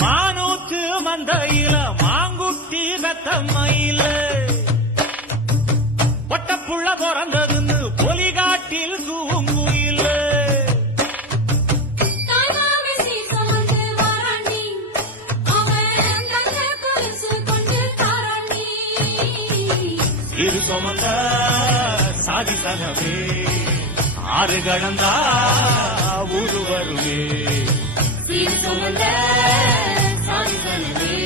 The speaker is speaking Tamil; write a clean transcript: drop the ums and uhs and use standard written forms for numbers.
மானூத்து மந்தையில மாங்குட்டி வெத்தம்மையில பொட்டப்புள்ள பிறந்ததுன்னு பொலிகாட்டில் கூங்குயில இரு சுமந்த சாதி தனவே ஆறு கடந்தா ஊரு வருவே இரு சுமந்த சாதி தனவே